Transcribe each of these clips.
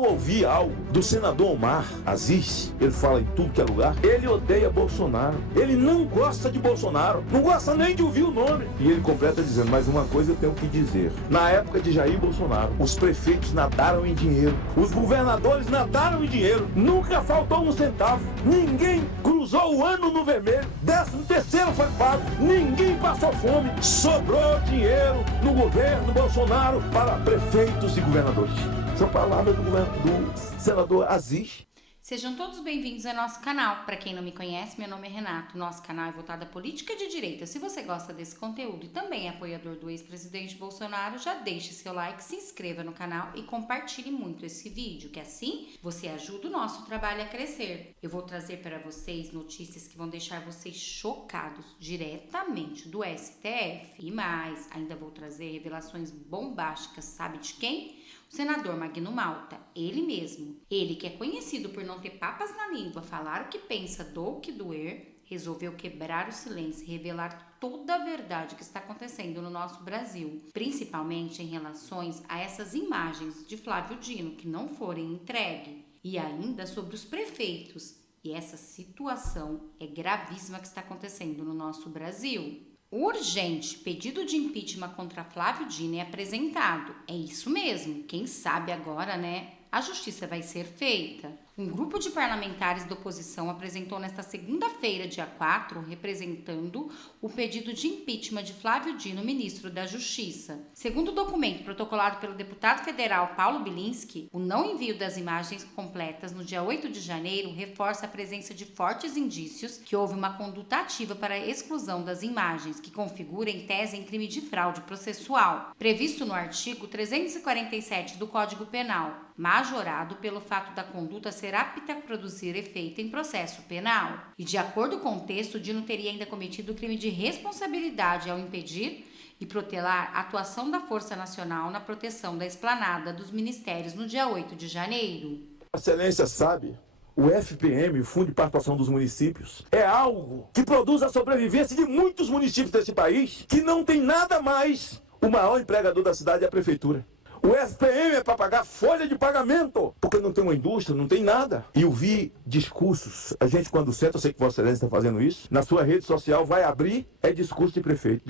Eu ouvi algo do senador Omar Aziz, ele fala em tudo que é lugar. Ele odeia Bolsonaro, ele não gosta de Bolsonaro, não gosta nem de ouvir o nome. E ele completa dizendo, mas uma coisa eu tenho que dizer. Na época de Jair Bolsonaro, os prefeitos nadaram em dinheiro, os governadores nadaram em dinheiro, nunca faltou um centavo, ninguém cruzou o ano no vermelho, 13º foi pago, ninguém passou fome, sobrou dinheiro no governo Bolsonaro para prefeitos e governadores. São palavras do senador Aziz. Sejam todos bem-vindos ao nosso canal. Para quem não me conhece, meu nome é Renato. Nosso canal é voltado à política de direita. Se você gosta desse conteúdo e também é apoiador do ex-presidente Bolsonaro, já deixe seu like, se inscreva no canal e compartilhe muito esse vídeo, que assim você ajuda o nosso trabalho a crescer. Eu vou trazer para vocês notícias que vão deixar vocês chocados diretamente do STF. E mais, ainda vou trazer revelações bombásticas, sabe de quem? O senador Magno Malta, ele mesmo, ele que é conhecido por não ter papas na língua, falar o que pensa, doa o que doer, resolveu quebrar o silêncio e revelar toda a verdade que está acontecendo no nosso Brasil, principalmente em relações a essas imagens de Flávio Dino que não forem entregues, e ainda sobre os prefeitos. E essa situação é gravíssima que está acontecendo no nosso Brasil. Urgente, pedido de impeachment contra Flávio Dino é apresentado. É isso mesmo, quem sabe agora, né? A justiça vai ser feita. Um grupo de parlamentares da oposição apresentou nesta segunda-feira, dia 4, representando o pedido de impeachment de Flávio Dino, ministro da Justiça. Segundo o documento protocolado pelo deputado federal Paulo Bilinski, o não envio das imagens completas no dia 8 de janeiro reforça a presença de fortes indícios que houve uma conduta ativa para a exclusão das imagens, que configura em tese em crime de fraude processual, previsto no artigo 347 do Código Penal, majorado pelo fato da conduta ser apta a produzir efeito em processo penal. E de acordo com o texto, Dino teria ainda cometido o crime de responsabilidade ao impedir e protelar a atuação da Força Nacional na proteção da esplanada dos ministérios no dia 8 de janeiro. Excelência sabe, o FPM, o Fundo de Participação dos Municípios, é algo que produz a sobrevivência de muitos municípios desse país que não tem nada mais. O maior empregador da cidade é a prefeitura. O FPM é para pagar folha de pagamento, porque não tem uma indústria, não tem nada. E eu vi discursos, a gente quando senta, eu sei que Vossa Excelência está fazendo isso, na sua rede social vai abrir, é discurso de prefeito,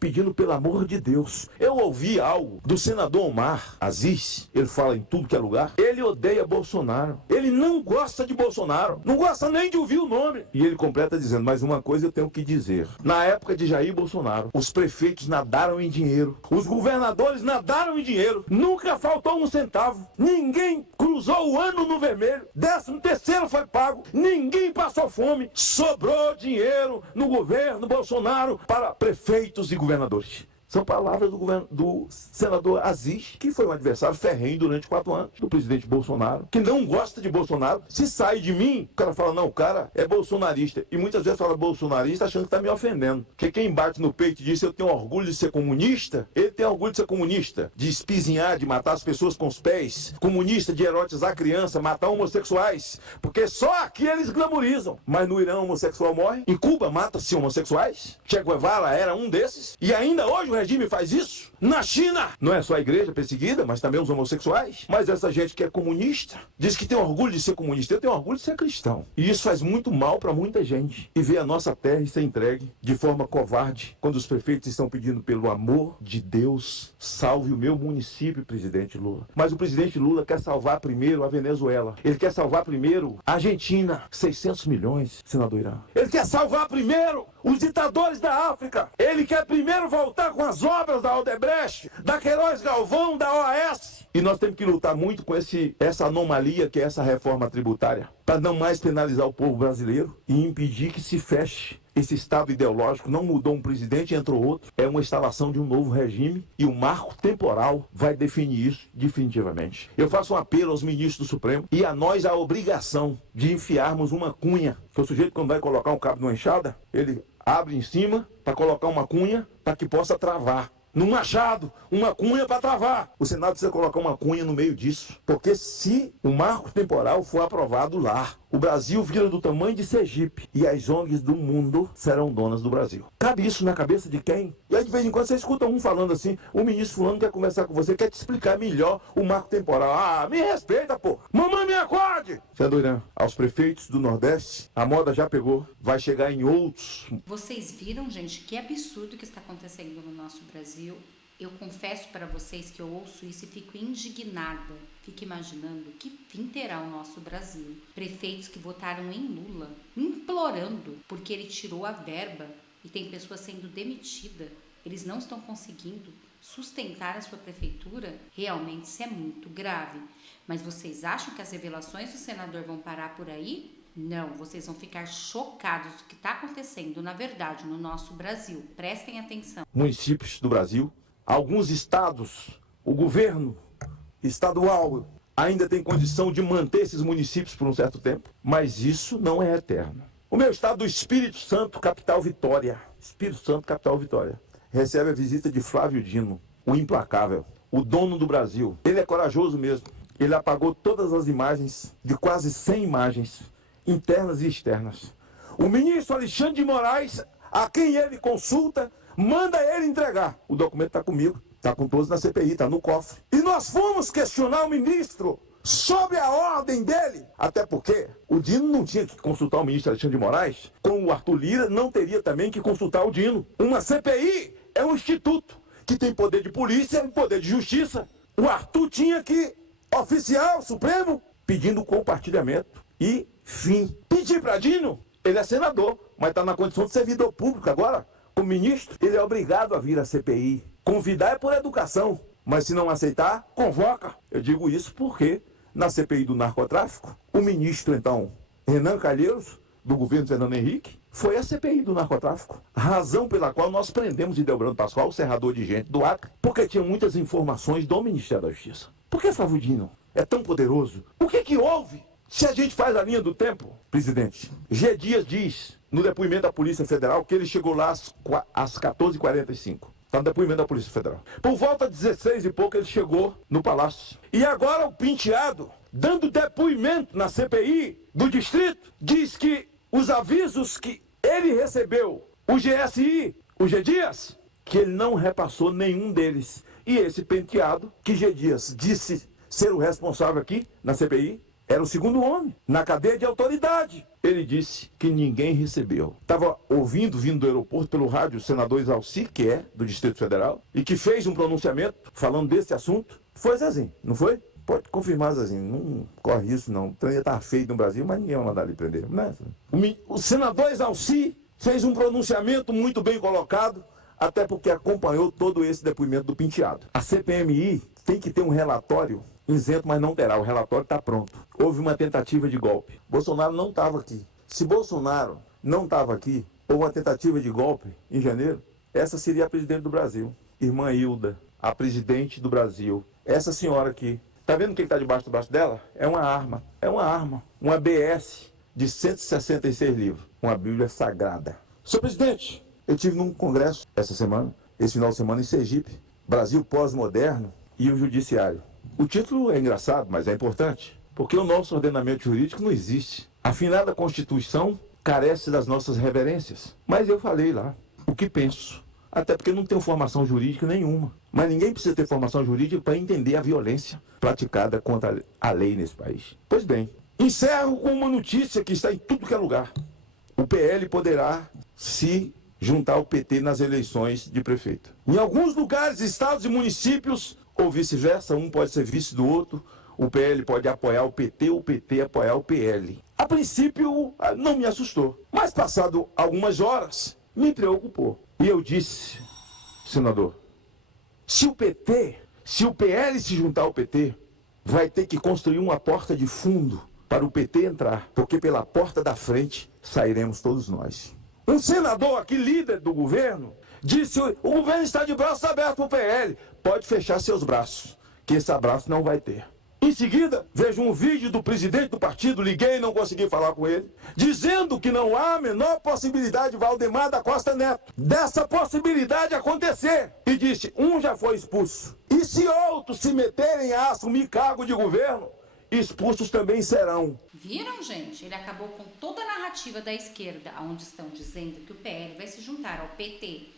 pedindo pelo amor de Deus. Eu ouvi algo do senador Omar Aziz, ele fala em tudo que é lugar, ele odeia Bolsonaro, ele não gosta de Bolsonaro, não gosta nem de ouvir o nome. E ele completa dizendo, mas uma coisa eu tenho que dizer. Na época de Jair Bolsonaro, os prefeitos nadaram em dinheiro, os governadores nadaram em dinheiro, nunca faltou um centavo, ninguém cruzou o ano no vermelho, 13º foi pago, ninguém passou fome, sobrou dinheiro no governo Bolsonaro para prefeitos e governadores. São palavras do senador Aziz, que foi um adversário ferrenho durante 4 anos do presidente Bolsonaro, que não gosta de Bolsonaro. Se sai de mim, o cara fala, não, o cara é bolsonarista. E muitas vezes fala bolsonarista achando que está me ofendendo. Porque quem bate no peito e diz eu tenho orgulho de ser comunista, ele tem orgulho de ser comunista, de espizinhar, de matar as pessoas com os pés, comunista de erotizar criança, matar homossexuais. Porque só aqui eles glamorizam. Mas no Irã, homossexual morre. Em Cuba, mata-se homossexuais. Che Guevara era um desses. E ainda hoje o regime faz isso? Na China, não é só a igreja perseguida, mas também os homossexuais. Mas essa gente que é comunista, diz que tem orgulho de ser comunista. Eu tenho orgulho de ser cristão. E isso faz muito mal para muita gente. E ver a nossa terra ser entregue de forma covarde, quando os prefeitos estão pedindo pelo amor de Deus, salve o meu município, presidente Lula. Mas o presidente Lula quer salvar primeiro a Venezuela. Ele quer salvar primeiro a Argentina. 600 milhões, senador Irã. Ele quer salvar primeiro os ditadores da África. Ele quer primeiro voltar com as obras da Odebrecht, da Queiroz Galvão, da OAS. E nós temos que lutar muito com essa anomalia que é essa reforma tributária, para não mais penalizar o povo brasileiro e impedir que se feche. Esse estado ideológico não mudou um presidente e entrou outro. É uma instalação de um novo regime e o marco temporal vai definir isso definitivamente. Eu faço um apelo aos ministros do Supremo e a nós a obrigação de enfiarmos uma cunha. Que o sujeito, quando vai colocar um cabo numa enxada, ele abre em cima para colocar uma cunha para que possa travar. Num machado, uma cunha para travar. O Senado precisa colocar uma cunha no meio disso. Porque se o marco temporal for aprovado lá, o Brasil vira do tamanho de Sergipe e as ONGs do mundo serão donas do Brasil. Cabe isso na cabeça de quem? E aí de vez em quando você escuta um falando assim, o ministro fulano quer conversar com você, quer te explicar melhor o marco temporal. Ah, me respeita, pô. Mamãe, me acorde! Senador Irã, aos prefeitos do Nordeste, a moda já pegou, vai chegar em outros. Vocês viram, gente, que absurdo que está acontecendo no nosso Brasil? Eu confesso para vocês que eu ouço isso e fico indignada. Fico imaginando que fim terá o nosso Brasil. Prefeitos que votaram em Lula, implorando, porque ele tirou a verba e tem pessoas sendo demitidas. Eles não estão conseguindo sustentar a sua prefeitura. Realmente isso é muito grave. Mas vocês acham que as revelações do senador vão parar por aí? Não, vocês vão ficar chocados do que está acontecendo, na verdade, no nosso Brasil. Prestem atenção. Municípios do Brasil, alguns estados, o governo estadual ainda tem condição de manter esses municípios por um certo tempo, mas isso não é eterno. O meu estado do Espírito Santo, capital Vitória, Espírito Santo, capital Vitória, recebe a visita de Flávio Dino, o implacável, o dono do Brasil. Ele é corajoso mesmo. Ele apagou todas as imagens, de quase 100 imagens, internas e externas. O ministro Alexandre de Moraes, a quem ele consulta, manda ele entregar. O documento está comigo, está com todos na CPI, está no cofre. E nós fomos questionar o ministro sobre a ordem dele, até porque o Dino não tinha que consultar o ministro Alexandre de Moraes, como o Arthur Lira não teria também que consultar o Dino. Uma CPI é um instituto que tem poder de polícia e poder de justiça. O Arthur tinha que oficiar o Supremo pedindo compartilhamento e fim. Pedir para Dino, ele é senador, mas está na condição de servidor público agora. O ministro, ele é obrigado a vir à CPI. Convidar é por educação, mas se não aceitar, convoca. Eu digo isso porque na CPI do narcotráfico, o ministro, então, Renan Calheiros, do governo Fernando Henrique, foi a CPI do narcotráfico. Razão pela qual nós prendemos Ildebrando Pascoal, o serrador de gente do Acre, porque tinha muitas informações do Ministério da Justiça. Por que Flávio Dino é tão poderoso? O que houve? Se a gente faz a linha do tempo, presidente, G. Dias diz, no depoimento da Polícia Federal, que ele chegou lá às 14h45. Está no depoimento da Polícia Federal. Por volta de 16 e pouco, ele chegou no Palácio. E agora o Penteado, dando depoimento na CPI do Distrito, diz que os avisos que ele recebeu, o GSI, o G. Dias, que ele não repassou nenhum deles. E esse Penteado, que G. Dias disse ser o responsável aqui na CPI, era o segundo homem, na cadeia de autoridade. Ele disse que ninguém recebeu. Estava ouvindo, vindo do aeroporto pelo rádio, o senador Isalci, que é do Distrito Federal, e que fez um pronunciamento falando desse assunto. Foi Zezinho, não foi? Pode confirmar, Zezinho. Não corre isso, não. O trem está feio no Brasil, mas ninguém vai mandar ele prender. Não é? O senador Isalci fez um pronunciamento muito bem colocado, até porque acompanhou todo esse depoimento do Penteado. A CPMI tem que ter um relatório isento, mas não terá. O relatório está pronto. Houve uma tentativa de golpe. Bolsonaro não estava aqui. Se Bolsonaro não estava aqui, houve uma tentativa de golpe em janeiro, essa seria a presidente do Brasil. Irmã Hilda, a presidente do Brasil. Essa senhora aqui. Está vendo o que está debaixo do braço dela? É uma arma. É uma arma. Uma BS de 166 livros. Uma Bíblia Sagrada. Senhor presidente, eu estive num congresso essa semana, esse final de semana em Sergipe. Brasil pós-moderno e o judiciário. O título é engraçado, mas é importante, porque o nosso ordenamento jurídico não existe. A afinada Constituição carece das nossas reverências. Mas eu falei lá o que penso, até porque não tenho formação jurídica nenhuma. Mas ninguém precisa ter formação jurídica para entender a violência praticada contra a lei nesse país. Pois bem, encerro com uma notícia que está em tudo que é lugar. O PL poderá se juntar ao PT nas eleições de prefeito. Em alguns lugares, estados e municípios, ou vice-versa, um pode ser vice do outro, o PL pode apoiar o PT apoiar o PL. A princípio, não me assustou, mas passado algumas horas, me preocupou. E eu disse, senador, se o PL se juntar ao PT, vai ter que construir uma porta de fundo para o PT entrar, porque pela porta da frente sairemos todos nós. Um senador aqui, líder do governo, disse, o governo está de braços abertos para o PL. Pode fechar seus braços, que esse abraço não vai ter. Em seguida, vejo um vídeo do presidente do partido, liguei e não consegui falar com ele, dizendo que não há a menor possibilidade de Valdemar da Costa Neto dessa possibilidade acontecer. E disse, um já foi expulso. E se outros se meterem a assumir cargo de governo, expulsos também serão. Viram, gente? Ele acabou com toda a narrativa da esquerda, onde estão dizendo que o PL vai se juntar ao PT.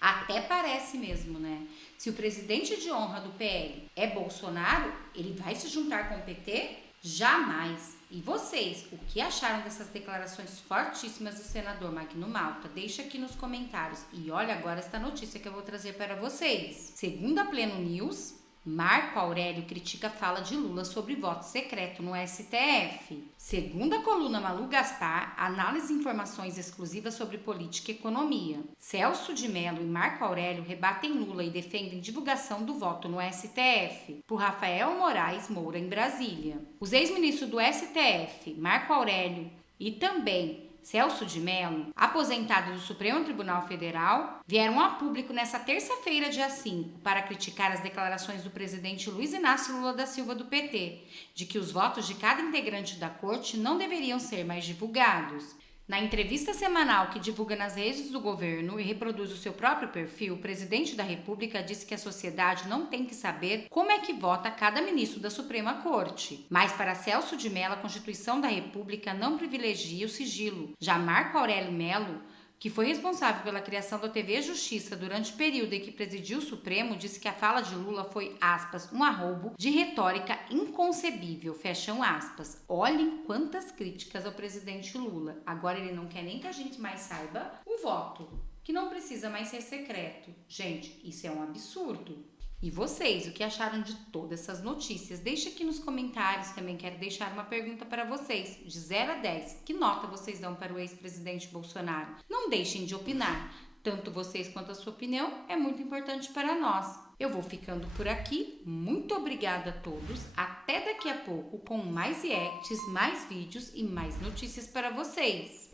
Até parece mesmo, né? Se o presidente de honra do PL é Bolsonaro, ele vai se juntar com o PT? Jamais! E vocês, o que acharam dessas declarações fortíssimas do senador Magno Malta? Deixa aqui nos comentários. E olha agora esta notícia que eu vou trazer para vocês. Segundo a Pleno News, Marco Aurélio critica a fala de Lula sobre voto secreto no STF. Segundo a coluna Malu Gaspar, análise e informações exclusivas sobre política e economia. Celso de Mello e Marco Aurélio rebatem Lula e defendem divulgação do voto no STF. Por Rafael Moraes Moura, em Brasília. Os ex-ministros do STF, Marco Aurélio e também Celso de Mello, aposentado do Supremo Tribunal Federal, vieram a público nesta terça-feira, dia 5, para criticar as declarações do presidente Luiz Inácio Lula da Silva do PT, de que os votos de cada integrante da corte não deveriam ser mais divulgados. Na entrevista semanal que divulga nas redes do governo e reproduz o seu próprio perfil, o presidente da República disse que a sociedade não tem que saber como é que vota cada ministro da Suprema Corte. Mas para Celso de Mello, a Constituição da República não privilegia o sigilo. Já Marco Aurélio Mello, que foi responsável pela criação da TV Justiça durante o período em que presidiu o Supremo, disse que a fala de Lula foi, aspas, um arroubo de retórica inconcebível, fecham aspas. Olhem quantas críticas ao presidente Lula. Agora ele não quer nem que a gente mais saiba o voto, que não precisa mais ser secreto. Gente, isso é um absurdo. E vocês, o que acharam de todas essas notícias? Deixa aqui nos comentários, também quero deixar uma pergunta para vocês. De 0 a 10, que nota vocês dão para o ex-presidente Bolsonaro? Não deixem de opinar. Tanto vocês quanto a sua opinião é muito importante para nós. Eu vou ficando por aqui. Muito obrigada a todos. Até daqui a pouco com mais reacts, mais vídeos e mais notícias para vocês.